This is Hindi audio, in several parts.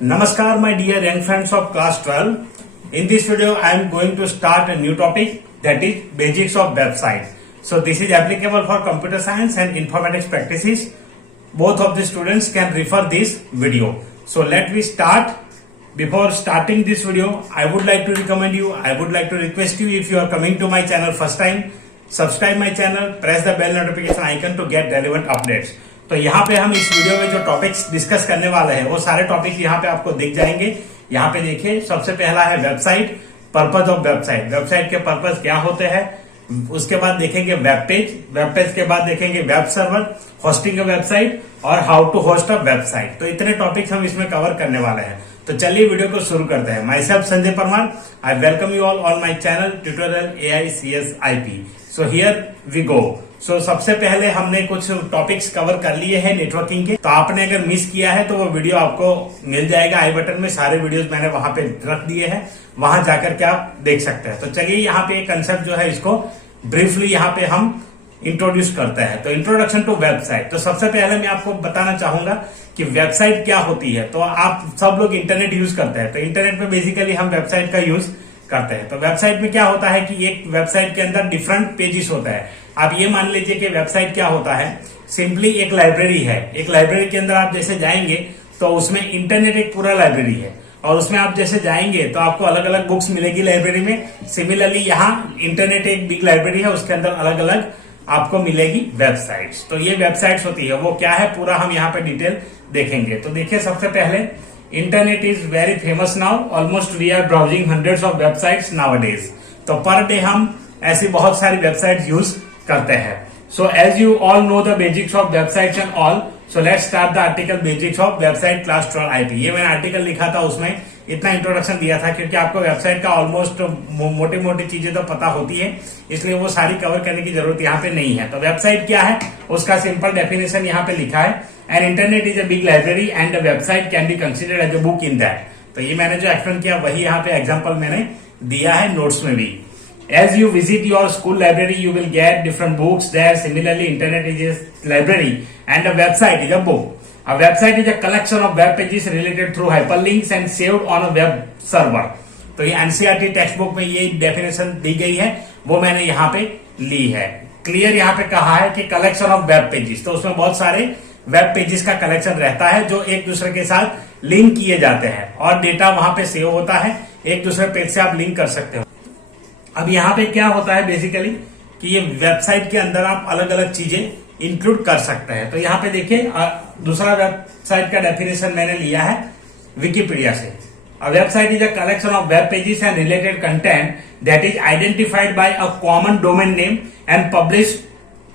Namaskar, my dear young friends of class 12. In this video, I am going to start a new topic, that is basics of website. So this is applicable for computer science and informatics practices. Both of the students can refer this video. So let me start. Before starting this video, I would like to recommend you, I would like to request you, if you are coming to my channel first time, subscribe my channel, press the bell notification icon to get relevant updates. तो यहाँ पे हम इस वीडियो में जो टॉपिक्स डिस्कस करने वाले हैं वो सारे टॉपिक यहाँ पे आपको दिख जाएंगे। यहाँ पे देखिए, सबसे पहला है website, purpose of website, website के पर्पज क्या होते हैं। उसके बाद देखेंगे वेब पेज, वेब पेज के बाद देखेंगे web server, hosting a website और how to host a website. तो इतने टॉपिक्स हम इसमें कवर करने वाले हैं। तो चलिए वीडियो को शुरू करते हैं। Myself Sanjay Parmar, I welcome you all on my channel tutorial AICSIP। So here we go. So सबसे पहले हमने कुछ टॉपिक्स कवर कर लिए हैं नेटवर्किंग के। तो आपने अगर मिस किया है तो वो वीडियो आपको मिल जाएगा आई बटन में। सारे वीडियोस मैंने वहां पे रख दिए हैं, वहां जाकर के आप देख सकते हैं। तो चलिए यहाँ पे एक कंसेप्ट जो है इसको ब्रीफली यहाँ पे हम इंट्रोड्यूस करते हैं। तो इंट्रोडक्शन टू वेबसाइट। तो सबसे पहले मैं आपको बताना चाहूंगा कि वेबसाइट क्या होती है। तो आप सब लोग इंटरनेट यूज करते हैं, तो इंटरनेट में बेसिकली हम वेबसाइट का यूज करते हैं। तो वेबसाइट में क्या होता है कि एक वेबसाइट के अंदर डिफरेंट पेजेस होता है। आप ये मान लीजिए कि वेबसाइट क्या होता है, सिंपली एक लाइब्रेरी है। एक लाइब्रेरी के अंदर आप जैसे जाएंगे तो उसमें इंटरनेट एक पूरा लाइब्रेरी है और उसमें आप जैसे जाएंगे तो आपको अलग अलग बुक्स मिलेगी लाइब्रेरी में। सिमिलरली यहाँ इंटरनेट एक बिग लाइब्रेरी है, उसके अंदर अलग अलग आपको मिलेगी वेबसाइट्स। तो ये वेबसाइट्स होती है, वो क्या है पूरा हम यहाँ पे डिटेल देखेंगे। तो देखिए, सबसे पहले internet is very famous now, almost we are browsing hundreds of websites nowadays. तो पर डे हम ऐसी बहुत सारी वेबसाइट यूज करते हैं। So as you all know the basics of websites and all, so let's start the article basics of website class 12 IP। ये मैंने आर्टिकल लिखा था, उसमें इतना इंट्रोडक्शन दिया था क्योंकि आपको वेबसाइट का ऑलमोस्ट मोटी मोटी चीजें तो पता होती है, इसलिए वो सारी कवर करने की जरूरत यहाँ पे नहीं है। तो वेबसाइट क्या है उसका सिंपल डेफिनेशन यहाँ पे लिखा है, and internet is a big library and a website can be considered as a book in that. तो ये मैंने जो एक्सप्लेन किया वही यहाँ पे एग्जाम्पल मैंने दिया है नोट्स में भी। As you visit your school library, you will get different books there. Similarly, internet is a library and a website is a book. A website is a collection of web pages related through hyperlinks and saved on a web server. तो ये NCERT टेक्स्ट बुक में ये डेफिनेशन दी गई है, वो मैंने यहाँ पे ली है। क्लियर यहाँ पे कहा है कि कलेक्शन ऑफ वेब पेजेस, तो उसमें बहुत सारे वेब पेजेस का कलेक्शन रहता है जो एक दूसरे के साथ लिंक किए जाते हैं और डेटा वहां पे सेव होता है, एक दूसरे पेज से आप लिंक कर सकते हो। अब यहाँ पे क्या होता है बेसिकली कि ये वेबसाइट के अंदर आप अलग अलग चीजें इंक्लूड कर सकते हैं। तो यहाँ पे देखिए, दूसरा वेबसाइट का डेफिनेशन मैंने लिया है विकिपीडिया से। A website is a collection of web pages and related content that is identified by a common domain name and published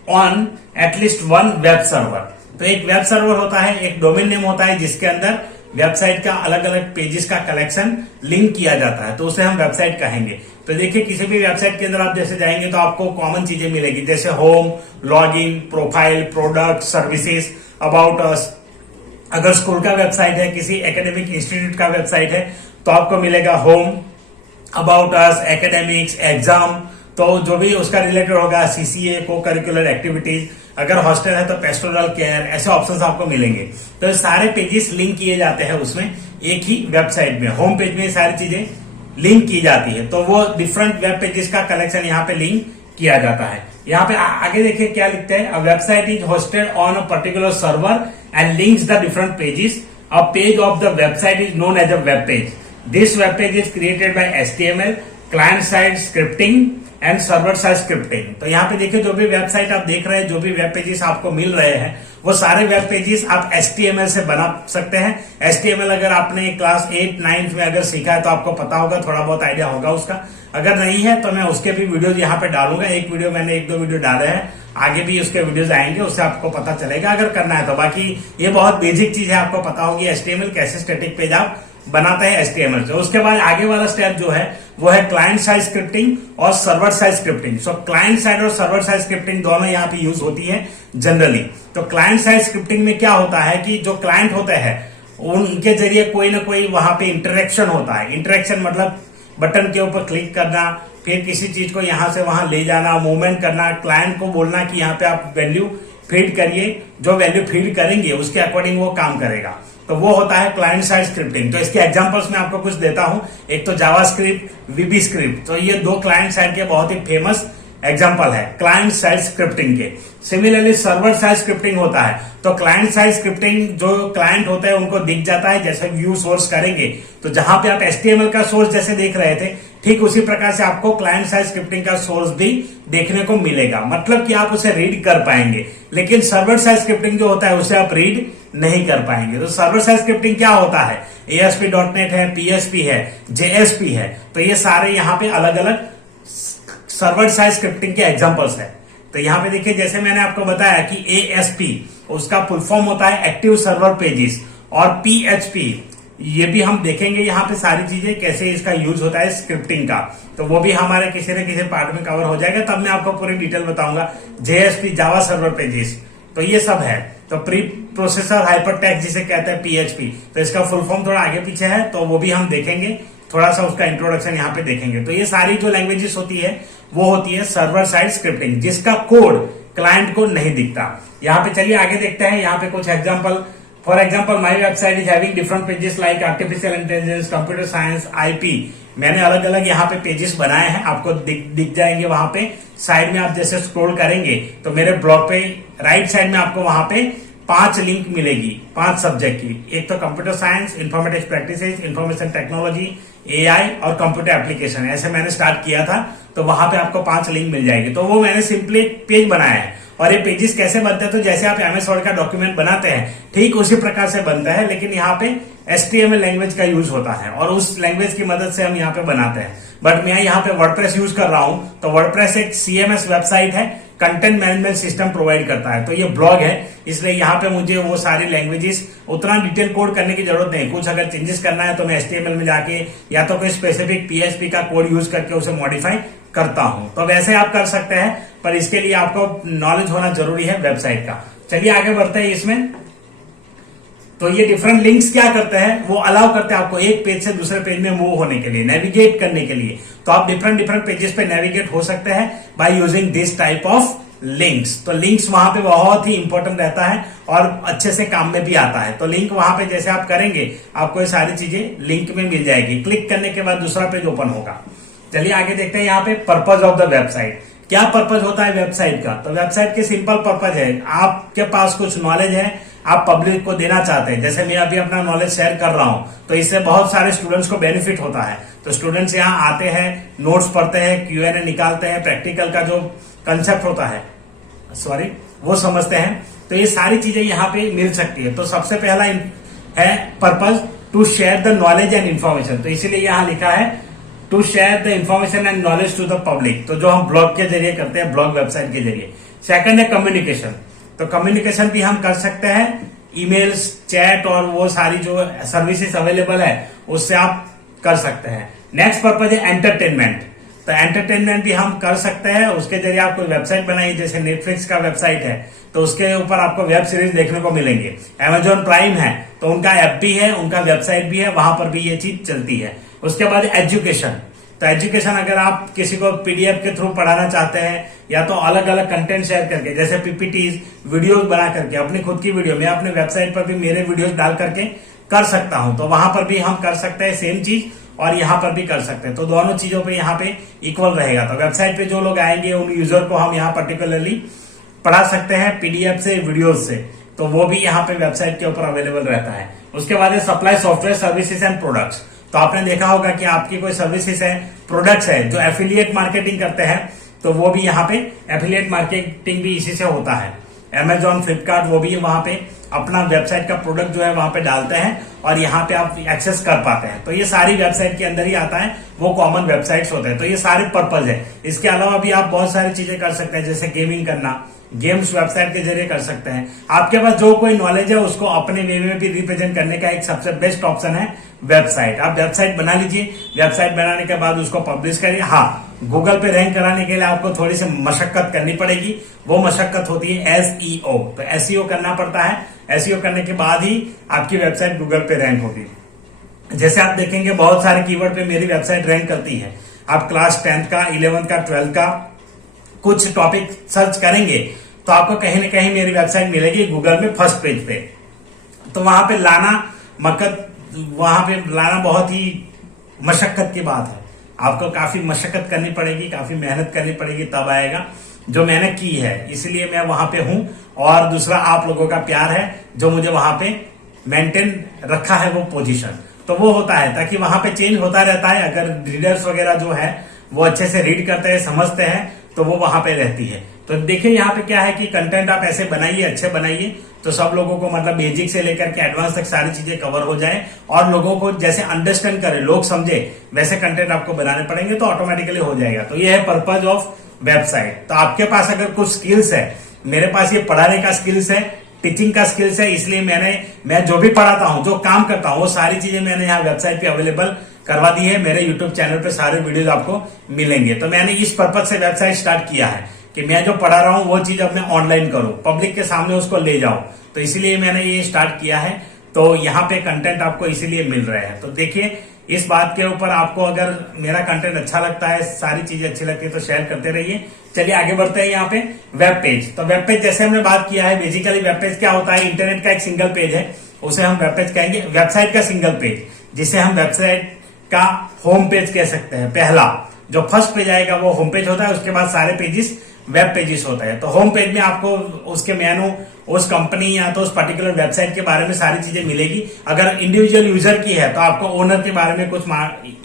on at least one web server। तो एक वेब सर्वर होता है, एक डोमेन नेम होता है जिसके अंदर वेबसाइट का अलग अलग पेजेस का कलेक्शन लिंक किया जाता है, तो उसे हम वेबसाइट कहेंगे। तो देखिए, किसी भी वेबसाइट के अंदर आप जैसे जाएंगे तो आपको कॉमन चीजें मिलेगी, जैसे home, login, profile, product, services, about us. अगर स्कूल का वेबसाइट है, किसी एकेडमिक इंस्टीट्यूट का वेबसाइट है तो आपको मिलेगा home, about us, academics, exam, तो जो भी उसका रिलेटेड होगा, CCA, को करिकुलर एक्टिविटीज। अगर हॉस्टल है तो पेस्टोरल केयर, ऐसे ऑप्शंस आपको मिलेंगे। तो सारे पेजेस लिंक किए जाते हैं उसमें एक ही वेबसाइट में। होम पेज में सारी चीजें लिंक की जाती है, तो वो डिफरेंट वेब पेजेस का कलेक्शन यहाँ पे लिंक किया जाता है। यहाँ पे आगे देखिए क्या लिखते हैं, a website is hosted on a particular server and links the different pages. A page of the website is known as a web page. This web page is created by HTML, client side scripting and server side scripting. तो यहाँ पे देखिए, जो भी वेबसाइट आप देख रहे हैं, जो भी वेब पेजेस आपको मिल रहे हैं, वो सारे वेब पेजेस आप HTML से बना सकते हैं। HTML अगर आपने क्लास 8, 9 में अगर सीखा है तो आपको पता होगा, थोड़ा बहुत आइडिया होगा उसका। अगर नहीं है तो मैं उसके भी वीडियोज यहाँ पे डालूंगा। एक वीडियो मैंने 1-2 वीडियो डाले हैं, आगे भी उसके वीडियोज आएंगे, उससे आपको पता चलेगा अगर करना है तो। बाकी ये बहुत बेसिक चीज है, आपको पता होगी HTML कैसे स्टैटिक पेज आप बनाते हैं HTML से। उसके बाद आगे वाला स्टेप जो है वो है क्लाइंट साइड स्क्रिप्टिंग और सर्वर साइड स्क्रिप्टिंग। सो क्लाइंट साइड और सर्वर साइड स्क्रिप्टिंग दोनों यहाँ पे यूज होती है जनरली। तो क्लाइंट साइड स्क्रिप्टिंग में क्या होता है कि जो क्लाइंट होते हैं उनके जरिए कोई ना कोई वहां पे इंटरेक्शन होता है। इंटरेक्शन मतलब बटन के ऊपर क्लिक करना, फिर किसी चीज को यहां से वहां ले जाना, मूवमेंट करना, क्लाइंट को बोलना कि यहाँ पे आप वैल्यू फीड करिए, जो वैल्यू फीड करेंगे उसके अकॉर्डिंग वो काम करेगा। तो वो होता है क्लाइंट साइड स्क्रिप्टिंग। तो इसके एग्जांपल्स मैं आपको कुछ देता हूं। एक तो जावास्क्रिप्ट, वीबी स्क्रिप्ट, तो ये दो क्लाइंट साइड के बहुत ही फेमस एग्जांपल है क्लाइंट साइड स्क्रिप्टिंग के। सिमिलरली सर्वर साइड स्क्रिप्टिंग होता है। तो क्लाइंट साइड स्क्रिप्टिंग जो क्लाइंट होता है उनको दिख जाता है, जैसे व्यू सोर्स करेंगे तो जहां पे आप HTML का सोर्स जैसे देख रहे थे, ठीक उसी प्रकार से आपको क्लाइंट साइड स्क्रिप्टिंग का सोर्स भी देखने को मिलेगा। मतलब कि आप उसे रीड कर पाएंगे, लेकिन सर्वर साइड स्क्रिप्टिंग जो होता है उसे आप रीड नहीं कर पाएंगे। तो सर्वर साइड स्क्रिप्टिंग क्या होता है? ASP.NET है, PHP है, JSP है। तो ये सारे यहाँ पे अलग अलग सर्वर साइड स्क्रिप्टिंग के एग्जांपल्स है। तो यहाँ पे देखिए, जैसे मैंने आपको बताया कि ASP उसका फुल फॉर्म होता है एक्टिव सर्वर पेजेस, और PHP ये भी हम देखेंगे यहाँ पे सारी चीजें कैसे इसका यूज होता है स्क्रिप्टिंग का। तो वो भी हमारे किसी न किसी पार्ट में कवर हो जाएगा, तब मैं आपको पूरी डिटेल बताऊंगा। JSP जावा सर्वर पेजेस, तो ये सब है। तो प्री प्रोसेसर हाइपर टेक्स्ट जिसे कहते हैं PHP, तो इसका फुल फॉर्म थोड़ा आगे पीछे है, तो वो भी हम देखेंगे, थोड़ा सा उसका इंट्रोडक्शन यहाँ पे देखेंगे। तो ये सारी जो लैंग्वेजेस होती है वो होती है सर्वर साइड स्क्रिप्टिंग, जिसका कोड क्लाइंट को नहीं दिखता। यहाँ पे चलिए आगे देखते हैं। यहाँ पे कुछ example, for example my website is having different pages like artificial intelligence, computer science, IP। मैंने अलग अलग यहाँ पे पेजेस बनाए हैं, आपको दिख जाएंगे वहां पे साइड में। आप जैसे स्क्रॉल करेंगे तो मेरे ब्लॉग पे राइट साइड में आपको वहां पे 5 लिंक मिलेगी 5 सब्जेक्ट की। एक तो computer science, informatics practices, information technology, AI और कंप्यूटर एप्लीकेशन। ऐसे मैंने स्टार्ट किया था, तो वहां पे आपको 5 लिंक मिल जाएगी। तो वो मैंने सिंपली एक पेज बनाया है। और ये पेजेस कैसे बनते हैं? तो जैसे आप MS वर्ड का डॉक्यूमेंट बनाते हैं, ठीक उसी प्रकार से बनता है, लेकिन यहाँ पे HTML लैंग्वेज का यूज होता है और उस लैंग्वेज की मदद से हम यहाँ पे बनाते हैं। बट मैं यहाँ पे वर्डप्रेस यूज कर रहा हूं। तो वर्डप्रेस एक CMS वेबसाइट है, कंटेंट मैनेजमेंट सिस्टम प्रोवाइड करता है। तो ये ब्लॉग है, इसलिए यहाँ पे मुझे वो सारी लैंग्वेजेस उतना डिटेल कोड करने की जरूरत नहीं। कुछ अगर चेंजेस करना है तो मैं HTML में जाके या तो कोई स्पेसिफिक PHP का कोड यूज करके उसे मॉडिफाई करता हूं। तो वैसे आप कर सकते हैं, पर इसके लिए आपको नॉलेज होना जरूरी है वेबसाइट का। चलिए आगे बढ़ते हैं इसमें। तो ये डिफरेंट लिंक्स क्या करते हैं? वो अलाउ करते हैं आपको एक पेज से दूसरे पेज में मूव होने के लिए, नेविगेट करने के लिए। तो आप डिफरेंट पेजेस पे नेविगेट हो सकते हैं by using this type of links. तो लिंक्स वहां पे बहुत ही इंपॉर्टेंट रहता है और अच्छे से काम में भी आता है। तो लिंक वहां पे जैसे आप करेंगे, आपको ये सारी चीजें लिंक में मिल जाएगी। क्लिक करने के बाद दूसरा पेज ओपन होगा। चलिए आगे देखते हैं यहाँ पे पर्पज ऑफ द वेबसाइट। क्या पर्पज होता है वेबसाइट का? तो वेबसाइट के सिंपल पर्पज है, आपके पास कुछ नॉलेज है, आप पब्लिक को देना चाहते हैं। जैसे मैं अभी अपना नॉलेज शेयर कर रहा हूं, तो इससे बहुत सारे स्टूडेंट्स को बेनिफिट होता है। तो स्टूडेंट्स यहाँ आते हैं, नोट्स पढ़ते हैं, Q&A निकालते हैं, प्रैक्टिकल का जो कंसेप्ट होता है वो समझते हैं। तो ये सारी चीजें यहाँ पे मिल सकती है। तो सबसे पहला है purpose to share the knowledge and information. तो इसीलिए यहाँ लिखा है to share the information and knowledge to the public, तो जो हम ब्लॉग के जरिए करते हैं, ब्लॉग वेबसाइट के जरिए। सेकंड है कम्युनिकेशन। तो कम्युनिकेशन भी हम कर सकते हैं, ईमेल्स, चैट और वो सारी जो सर्विसेज अवेलेबल है उससे आप कर सकते हैं। नेक्स्ट पर्पज है एंटरटेनमेंट। तो एंटरटेनमेंट भी हम कर सकते हैं, उसके जरिए आप कोई वेबसाइट बनाइए, जैसे नेटफ्लिक्स का वेबसाइट है तो उसके ऊपर आपको वेब सीरीज देखने को मिलेंगे। Amazon प्राइम है तो उनका ऐप भी है, उनका वेबसाइट भी है, वहां पर भी ये चीज चलती है। उसके बाद एजुकेशन। तो एजुकेशन अगर आप किसी को PDF के थ्रू पढ़ाना चाहते हैं या तो अलग अलग कंटेंट शेयर करके, जैसे PPTs, वीडियोस बना करके, अपनी खुद की वीडियो, मैं अपने वेबसाइट पर भी मेरे वीडियोस डाल करके कर सकता हूं, तो वहां पर भी हम कर सकते हैं सेम चीज, और यहाँ पर भी कर सकते हैं। तो दोनों चीजों पे यहाँ पे इक्वल रहेगा। तो वेबसाइट पे जो लोग आएंगे उन यूजर को हम यहाँ पर्टिकुलरली पढ़ा सकते हैं PDF से, वीडियोस से, तो वो भी यहाँ पे वेबसाइट के ऊपर अवेलेबल रहता है। उसके बाद supply software services and products. तो आपने देखा होगा कि आपकी कोई सर्विसेज है, प्रोडक्ट्स है जो एफिलिएट मार्केटिंग करते हैं, तो वो भी यहाँ पे एफिलिएट मार्केटिंग भी इसी से होता है। Amazon, फ्लिपकार्ट, वो भी वहां पे अपना वेबसाइट का प्रोडक्ट जो है वहां पे डालते हैं और यहाँ पे आप एक्सेस कर पाते हैं। तो ये सारी वेबसाइट के अंदर ही आता है, वो कॉमन वेबसाइट्स होते हैं। तो ये सारे पर्पज है। इसके अलावा भी आप बहुत सारी चीजें कर सकते हैं, जैसे गेमिंग करना, गेम्स वेबसाइट के जरिए कर सकते हैं। आपके पास जो कोई नॉलेज है उसको अपने वे में भी रिप्रेजेंट करने का एक सबसे बेस्ट ऑप्शन है वेबसाइट। आप वेबसाइट बना लीजिए, वेबसाइट बनाने के बाद उसको पब्लिश करिए। हाँ, गूगल पे रैंक कराने के लिए आपको थोड़ी सी मशक्कत करनी पड़ेगी, वो मशक्कत होती है SEO। तो SEO करना पड़ता है, SEO करने के बाद ही आपकी वेबसाइट गूगल पे रैंक होगी। जैसे आप देखेंगे बहुत सारे कीवर्ड पे मेरी वेबसाइट रैंक करती है। आप क्लास 10th का, 11th का, 12th का कुछ टॉपिक सर्च करेंगे तो आपको कहीं ना कहीं मेरी वेबसाइट मिलेगी गूगल में फर्स्ट पेज पे। तो वहां पे लाना मक्खन वहां पे लाना बहुत ही मशक्कत की बात है। आपको काफी मशक्कत करनी पड़ेगी, काफी मेहनत करनी पड़ेगी, तब आएगा, जो मैंने की है। इसलिए मैं वहां पे हूं। और दूसरा आप लोगों का प्यार है जो मुझे वहां पे मेंटेन रखा है वो पोजीशन। तो वो होता है ताकि वहां पे चेंज होता रहता है। अगर रीडर्स वगैरह जो है वो अच्छे से रीड करते हैं, समझते हैं, तो वो वहां पे रहती है। तो देखिए यहाँ पे क्या है कि कंटेंट आप ऐसे बनाइए, अच्छे बनाइए, तो सब लोगों को मतलब बेसिक से लेकर के एडवांस तक सारी चीजें कवर हो जाए और लोगों को जैसे अंडरस्टैंड करे, लोग समझे, वैसे कंटेंट आपको बनाने पड़ेंगे, तो ऑटोमेटिकली हो जाएगा। तो ये है पर्पज ऑफ वेबसाइट। तो आपके पास अगर कुछ स्किल्स है, मेरे पास ये पढ़ाने का स्किल्स है, टीचिंग का स्किल्स है, इसलिए मैं जो भी पढ़ाता हूं, जो काम करता हूं, वो सारी चीजें मैंने यहाँ वेबसाइट पे अवेलेबल करवा दी है। मेरे यूट्यूब चैनल पे सारे वीडियोस आपको मिलेंगे। तो मैंने इस पर्पज से वेबसाइट स्टार्ट किया है कि मैं जो पढ़ा रहा हूं वो चीज अब मैं ऑनलाइन करूं, पब्लिक के सामने उसको ले जाऊं। तो इसीलिए मैंने ये स्टार्ट किया है। तो यहाँ पे कंटेंट आपको इसीलिए मिल रहे हैं। तो देखिए, इस बात के ऊपर आपको अगर मेरा कंटेंट अच्छा लगता है, सारी चीजें अच्छी लगती है, तो शेयर करते रहिए। चलिए आगे बढ़ते हैं। यहाँ पे वेब पेज। तो वेब पेज जैसे हमने बात किया है, बेसिकली वेब पेज क्या होता है, इंटरनेट का एक सिंगल पेज है, उसे हम वेब पेज कहेंगे। वेबसाइट का सिंगल पेज, जिसे हम वेबसाइट का होम पेज कह सकते हैं। पहला जो फर्स्ट पेज आएगा वो होम पेज होता है, उसके बाद सारे पेजेस वेब पेजेस होता है। तो होम पेज में आपको उसके मेनू, उस कंपनी या तो उस पर्टिकुलर वेबसाइट के बारे में सारी चीजें मिलेगी। अगर इंडिविजुअल यूजर की है तो आपको ओनर के बारे में कुछ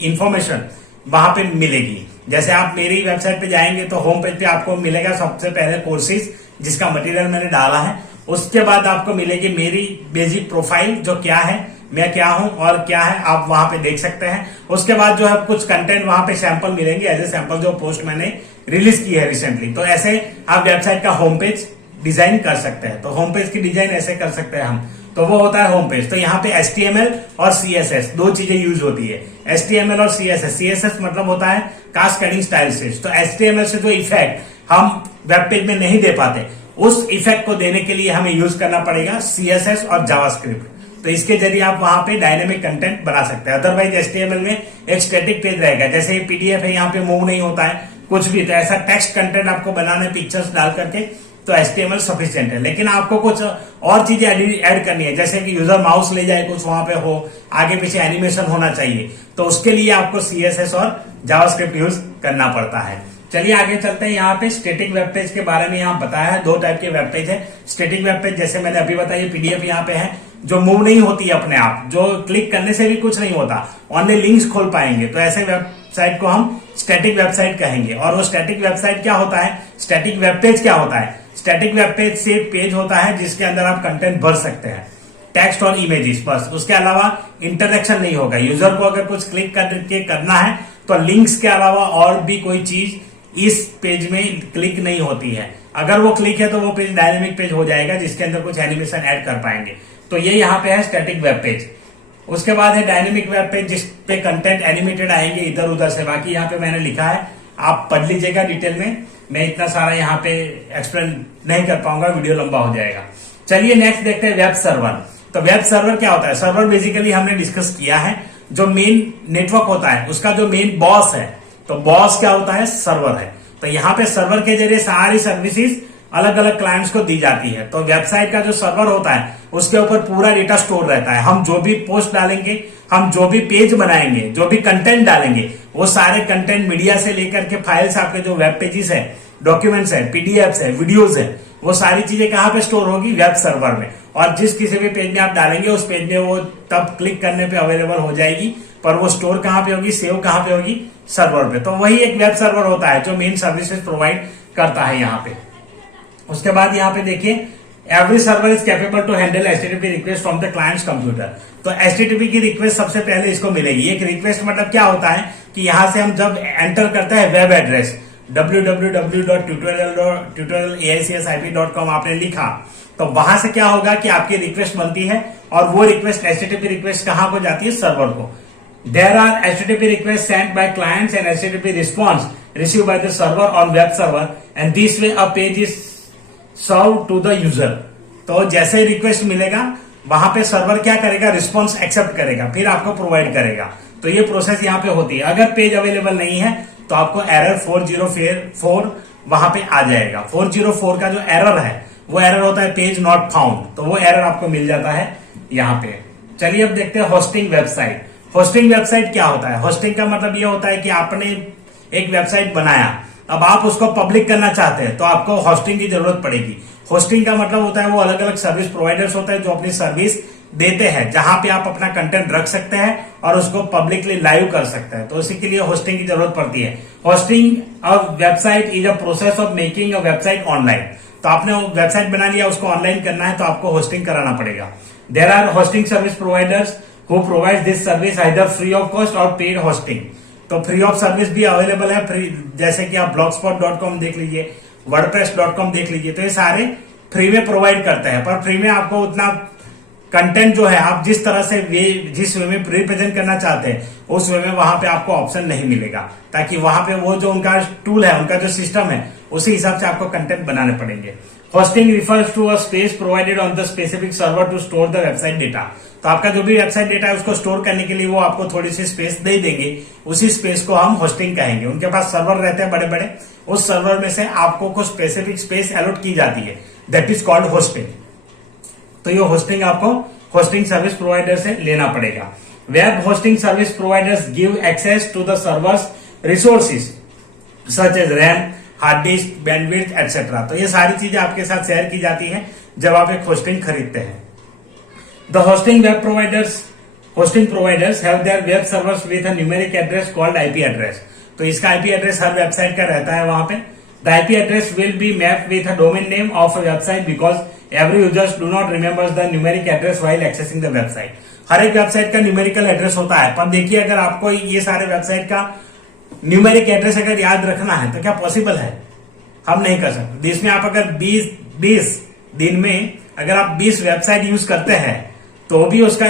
इंफॉर्मेशन वहां पे मिलेगी। जैसे आप मेरी वेबसाइट पे जाएंगे तो होम पेज पे आपको मिलेगा सबसे पहले कोर्सेज, जिसका मटेरियल मैंने डाला है। उसके बाद आपको मिलेगी मेरी बेसिक प्रोफाइल, जो क्या है, मैं क्या हूं और क्या है, आप वहां पे देख सकते हैं। उसके बाद जो है कुछ कंटेंट वहां पे सैंपल मिलेंगे, एज ए सैंपल, जो पोस्ट मैंने रिलीज की है रिसेंटली। तो ऐसे आप वेबसाइट का होम पेज डिजाइन कर सकते हैं। तो होम पेज की डिजाइन ऐसे कर सकते हैं हम। तो वो होता है होम पेज। तो यहाँ पे HTML और CSS दो चीजें यूज होती है, HTML और CSS। CSS मतलब होता है कास्केडिंग स्टाइल से। तो HTML से जो इफेक्ट हम वेब पेज में नहीं दे पाते, उस इफेक्ट को देने के लिए हमें यूज करना पड़ेगा CSS और जावास्क्रिप्ट। तो इसके जरिए आप वहां पे डायनेमिक कंटेंट बना सकते हैं। अदरवाइज HTML में एक स्टैटिक पेज रहेगा, जैसे ये PDF है, यहाँ पे मूव नहीं होता है कुछ भी। तो ऐसा टेक्स्ट कंटेंट आपको बनाना है, पिक्चर्स डाल करके, तो HTML सफिशिएंट है। लेकिन आपको कुछ और चीजें ऐड करनी है, जैसे कि यूजर माउस ले जाए, कुछ वहां पे हो, आगे पीछे एनिमेशन होना चाहिए, तो उसके लिए आपको CSS और जावास्क्रिप्ट यूज करना पड़ता है। चलिए आगे चलते हैं। यहाँ पे स्टैटिक वेब पेज के बारे में यहाँ बताया है। दो टाइप के वेब पेज है। स्टैटिक वेब पेज जैसे मैंने अभी बताया, PDF यहाँ पे है, जो मूव नहीं होती है अपने आप, जो क्लिक करने से भी कुछ नहीं होता, ओनली लिंक्स खोल पाएंगे। तो ऐसे वेबसाइट को हम स्टैटिक वेबसाइट कहेंगे। और वो स्टैटिक वेबसाइट क्या होता है, स्टैटिक वेब पेज क्या होता है? स्टैटिक वेब पेज से पेज होता है जिसके अंदर आप कंटेंट भर सकते हैं, टेक्स्ट और इमेजेस, बस। उसके अलावा इंटरेक्शन नहीं होगा। यूजर को अगर कुछ क्लिक करके करना है तो लिंक्स के अलावा और भी कोई चीज इस पेज में क्लिक नहीं होती है। अगर वो क्लिक है तो वो पेज डायनेमिक पेज हो जाएगा, जिसके अंदर कुछ एनिमेशन ऐड कर पाएंगे। तो ये यहाँ पे है स्टैटिक वेब पेज। उसके बाद है डायनेमिक वेब पेज, जिसपे कंटेंट एनिमेटेड आएंगे इधर उधर से। बाकी यहाँ पे मैंने लिखा है, आप पढ़ लीजिएगा डिटेल में। मैं इतना सारा यहाँ पे एक्सप्लेन नहीं कर पाऊंगा, वीडियो लंबा हो जाएगा। चलिए नेक्स्ट देखते हैं वेब सर्वर। तो वेब सर्वर क्या होता है? सर्वर बेसिकली हमने डिस्कस किया है, जो मेन नेटवर्क होता है उसका जो मेन बॉस है, तो बॉस क्या होता है? सर्वर है। तो यहाँ पे सर्वर के जरिए सारी सर्विसेज अलग अलग क्लाइंट्स को दी जाती है। तो वेबसाइट का जो सर्वर होता है उसके ऊपर पूरा डेटा स्टोर रहता है। हम जो भी पोस्ट डालेंगे, हम जो भी पेज बनाएंगे, जो भी कंटेंट डालेंगे, वो सारे कंटेंट मीडिया से लेकर के फाइल्स, आपके जो वेब पेजेस है, डॉक्यूमेंट्स है, PDFs है, वीडियोज है, वो सारी चीजें कहाँ पे स्टोर होगी? वेब सर्वर में। और जिस किसी भी पेज में आप डालेंगे उस पेज में वो तब क्लिक करने पे अवेलेबल हो जाएगी, पर वो स्टोर कहाँ पे होगी, सेव कहाँ पे होगी? सर्वर पे। तो वही एक वेब सर्वर होता है जो मेन सर्विसेज प्रोवाइड करता है यहाँ पे। उसके बाद यहाँ पे देखिए, every server is capable to handle HTTP request from the clients computer. तो HTTP की रिक्वेस्ट सबसे पहले इसको मिलेगी। एक रिक्वेस्ट मतलब क्या होता है कि यहां से हम जब एंटर करते हैं वेब एड्रेस www.tutorialaccip.com आपने लिखा, तो वहां से क्या होगा कि आपकी रिक्वेस्ट बनती है और वो रिक्वेस्ट HTTP रिक्वेस्ट कहां को जाती है? सर्वर को। There are HTTP requests sent by clients and HTTP response received by the server on web server, and this way a page is served to the user. तो जैसे रिक्वेस्ट मिलेगा वहां पे सर्वर क्या करेगा? रिस्पॉन्स एक्सेप्ट करेगा, फिर आपको प्रोवाइड करेगा। तो ये प्रोसेस यहाँ पे होती है। अगर पेज अवेलेबल नहीं है तो आपको एरर 404 वहां पे आ जाएगा। 404 का जो एरर है वो एरर होता है पेज नॉट फाउंड। तो वो एरर आपको मिल जाता है यहाँ पे। चलिए अब देखते हैं होस्टिंग वेबसाइट। होस्टिंग वेबसाइट क्या होता है? होस्टिंग का मतलब ये होता है कि आपने एक वेबसाइट बनाया, अब आप उसको पब्लिक करना चाहते हैं तो आपको होस्टिंग की जरूरत पड़ेगी। होस्टिंग का मतलब होता है वो अलग अलग सर्विस प्रोवाइडर्स होते हैं जो अपनी सर्विस देते हैं, जहां पे आप अपना कंटेंट रख सकते हैं और उसको पब्लिकली लाइव कर सकते हैं, तो उसी के लिए होस्टिंग की जरूरत पड़ती है। Hosting a website is a process of making a website online. तो आपने वेबसाइट बना लिया, उसको ऑनलाइन करना है तो आपको होस्टिंग कराना पड़ेगा। There are hosting service providers who provide this service either free of cost और पेड होस्टिंग। तो फ्री ऑफ सर्विस भी अवेलेबल है, फ्री, जैसे कि आप blogspot.com देख लीजिए, wordpress.com देख लीजिए, तो ये सारे फ्री में प्रोवाइड करते हैं। पर फ्री में आपको उतना कंटेंट जो है आप जिस तरह से जिस वे में रिप्रेजेंट करना चाहते हैं उस वे में वहां पे आपको ऑप्शन नहीं मिलेगा, ताकि वहां पे वो जो उनका टूल है, उनका जो सिस्टम है, उसी हिसाब से आपको कंटेंट बनाने पड़ेंगे। Hosting refers to a space provided on the specific server to store the website data. तो आपका जो भी वेबसाइट डेटा है उसको स्टोर करने के लिए वो आपको थोड़ी सी स्पेस दे देंगे, उसी स्पेस को हम होस्टिंग कहेंगे। उनके पास सर्वर रहते हैं बड़े बड़े, उस सर्वर में से आपको कुछ स्पेसिफिक स्पेस अलॉट की जाती है, दैट इज कॉल्ड होस्टिंग। तो ये होस्टिंग आपको होस्टिंग सर्विस प्रोवाइडर से लेना पड़ेगा। Web hosting service providers give access to the servers resources such as RAM, hard disk, bandwidth etcetera. तो ये सारी चीजें आपके साथ शेयर की जाती है जब आप एक होस्टिंग खरीदते हैं। The hosting providers have their web servers with a numeric address called IP address. तो इसका आईपी एड्रेस हर वेबसाइट का रहता है वहां पे। The IP address will be mapped with a domain name of a website because every users do not remembers the numeric address while accessing the website. हर एक वेबसाइट का न्यूमेरिकल एड्रेस होता है, पर देखिए अगर आपको ये सारे वेबसाइट का न्यूमेरिक एड्रेस अगर याद रखना है तो क्या पॉसिबल है? हम नहीं कर सकते। इसमें आप अगर 20 दिन में अगर आप 20 वेबसाइट यूज करते हैं तो भी उसका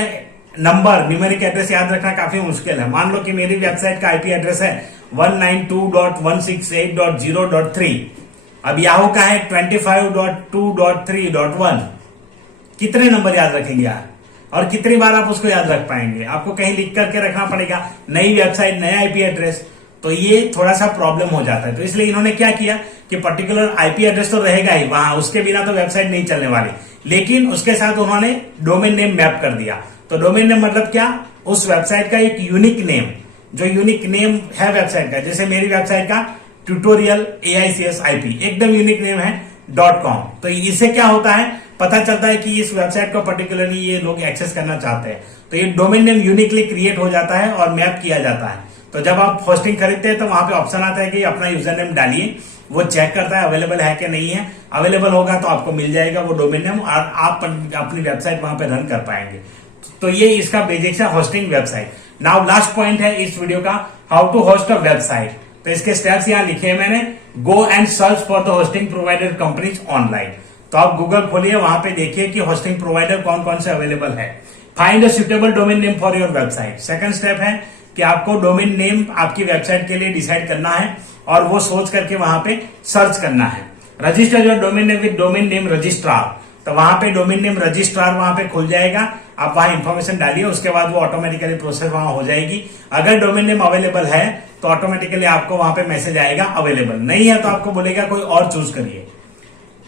नंबर न्यूमेरिक एड्रेस याद रखना काफी मुश्किल है। मान लो कि मेरी वेबसाइट का आईपी एड्रेस है 192.168.0.3, अब याहू का है 25.2.3.1। कितने नंबर याद रखेंगे यार, और कितनी बार आप उसको याद रख पाएंगे? आपको कहीं लिख करके रखना पड़ेगा, नई वेबसाइट नया आईपी एड्रेस, तो ये थोड़ा सा प्रॉब्लम हो जाता है। तो इसलिए इन्होंने क्या किया कि पर्टिकुलर आईपी एड्रेस तो रहेगा ही वहां, उसके बिना तो वेबसाइट नहीं चलने वाली, लेकिन उसके साथ उन्होंने डोमेन नेम मैप कर दिया। तो डोमेन नेम मतलब क्या? उस वेबसाइट का एक यूनिक नेम, जो यूनिक नेम है वेबसाइट का, जैसे मेरी वेबसाइट का ट्यूटोरियल AICS IP एकदम यूनिक नेम है .com। तो इससे क्या होता है, पता चलता है कि इस वेबसाइट को पर्टिकुलरली ये लोग एक्सेस करना चाहते हैं, तो ये डोमेन नेम यूनिकली क्रिएट हो जाता है और मैप किया जाता है। तो जब आप होस्टिंग खरीदते हैं तो वहां पे ऑप्शन आता है कि अपना यूजर नेम डालिए, वो चेक करता है अवेलेबल है कि नहीं है। अवेलेबल होगा तो आपको मिल जाएगा वो डोमेन नेम और आप अपनी वेबसाइट वहां पे रन कर पाएंगे। तो ये इसका बेसिक्स है hosting website. Now last point है इस वीडियो का, how to host a website. तो इसके स्टेप्स यहां लिखे हैं मैंने। Go and search for the hosting provider companies online. तो आप गूगल खोलिए, वहां पे देखिए कि होस्टिंग प्रोवाइडर कौन कौन से अवेलेबल है। Find a suitable domain name for your website. Second step है कि आपको डोमेन नेम आपकी वेबसाइट के लिए डिसाइड करना है और वो सोच करके वहां पे सर्च करना है। Register your domain name with domain name registrar. तो वहां पे डोमेन नेम रजिस्ट्रार वहां पे खुल जाएगा, आप वहां इंफॉर्मेशन डालिए, उसके बाद वो ऑटोमेटिकली प्रोसेस वहां हो जाएगी। अगर डोमेन नेम अवेलेबल है तो ऑटोमेटिकली आपको वहां पे मैसेज आएगा, अवेलेबल नहीं है तो आपको बोलेगा कोई और चूज करिए।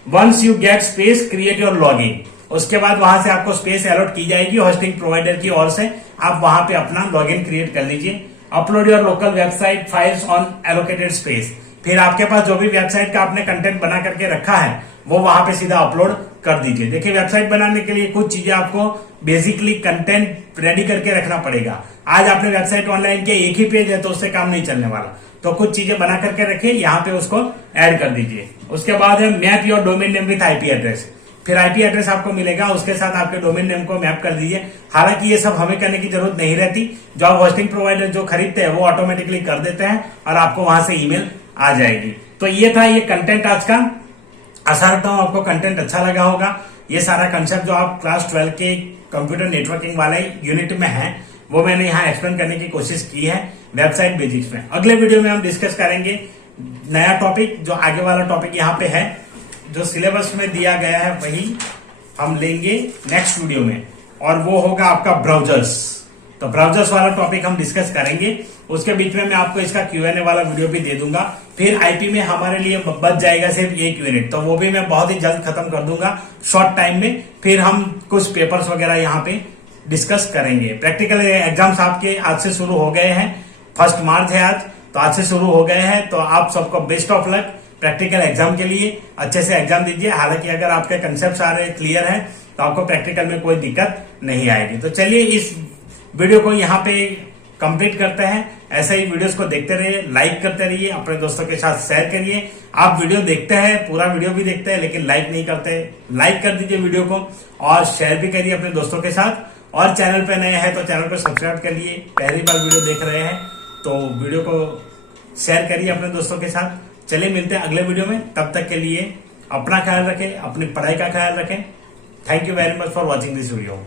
Once you get space create your login. उसके बाद वहां से आपको स्पेस अलॉट की जाएगी होस्टिंग प्रोवाइडर की ओर से, आप वहां पे अपना लॉगिन क्रिएट कर लीजिए। Upload your local website files on allocated space. फिर आपके पास जो भी वेबसाइट का आपने कंटेंट बना करके रखा है वो वहां पे सीधा अपलोड कर दीजिए। देखिए वेबसाइट बनाने के लिए कुछ चीजें आपको बेसिकली कंटेंट रेडी करके रखना पड़ेगा। आज आपने वेबसाइट ऑनलाइन किया, एक ही पेज है तो उससे काम नहीं चलने वाला, तो कुछ चीजें बना करके रखिए, यहाँ पे उसको ऐड कर दीजिए। उसके बाद है map your domain name with IP address. फिर आईपी एड्रेस आपको मिलेगा, उसके साथ आपके डोमेन नेम को मैप कर दीजिए। हालांकि ये सब हमें करने की जरूरत नहीं रहती, जो आप होस्टिंग प्रोवाइडर जो खरीदते हैं वो ऑटोमेटिकली कर देते हैं और आपको वहां से ईमेल आ जाएगी। तो ये था ये कंटेंट आज का। आशा रखता हूं आपको कंटेंट अच्छा लगा होगा। ये सारा कंसेप्ट जो आप क्लास 12 के कंप्यूटर नेटवर्किंग वाले यूनिट में है वो मैंने यहाँ एक्सप्लेन करने की कोशिश की है वेबसाइट बेसिक्स में। अगले वीडियो में हम डिस्कस करेंगे नया टॉपिक, जो आगे वाला टॉपिक यहाँ पे है, जो सिलेबस में दिया गया है वही हम लेंगे नेक्स्ट वीडियो में, और वो होगा आपका ब्राउजर्स। तो ब्राउजर्स वाला टॉपिक हम डिस्कस करेंगे। उसके बीच में मैं आपको इसका Q&A वाला वीडियो भी दे दूंगा। फिर आईपी में हमारे लिए बच जाएगा सिर्फ 1 यूनिट, तो वो भी मैं बहुत ही जल्द खत्म कर दूंगा शॉर्ट टाइम में। फिर हम कुछ पेपर्स वगैरह यहाँ पे डिस्कस करेंगे। प्रैक्टिकल एग्जाम्स आपके आज से शुरू हो गए हैं, 1 मार्च है आज, तो आज से शुरू हो गए हैं। तो आप सबको best of luck practical exam के लिए, अच्छे से एग्जाम दीजिए। हालांकि अगर आपके कंसेप्ट सारे क्लियर हैं तो आपको प्रैक्टिकल में कोई दिक्कत नहीं आएगी। तो चलिए इस वीडियो को यहाँ पे कंप्लीट करते हैं। ऐसे ही वीडियोस को देखते रहिए, लाइक करते रहिए, अपने दोस्तों के साथ शेयर करिए। आप वीडियो देखते हैं, पूरा वीडियो भी देखते हैं, लेकिन लाइक नहीं करते। लाइक कर दीजिए वीडियो को और शेयर भी करिए अपने दोस्तों के साथ। और चैनल पे नए हैं तो चैनल को सब्सक्राइब करिए। पहली बार वीडियो देख रहे हैं तो वीडियो को शेयर करिए अपने दोस्तों के साथ। चलिए मिलते हैं अगले वीडियो में, तब तक के लिए अपना ख्याल रखें, अपनी पढ़ाई का ख्याल रखें। Thank you very much for watching this video.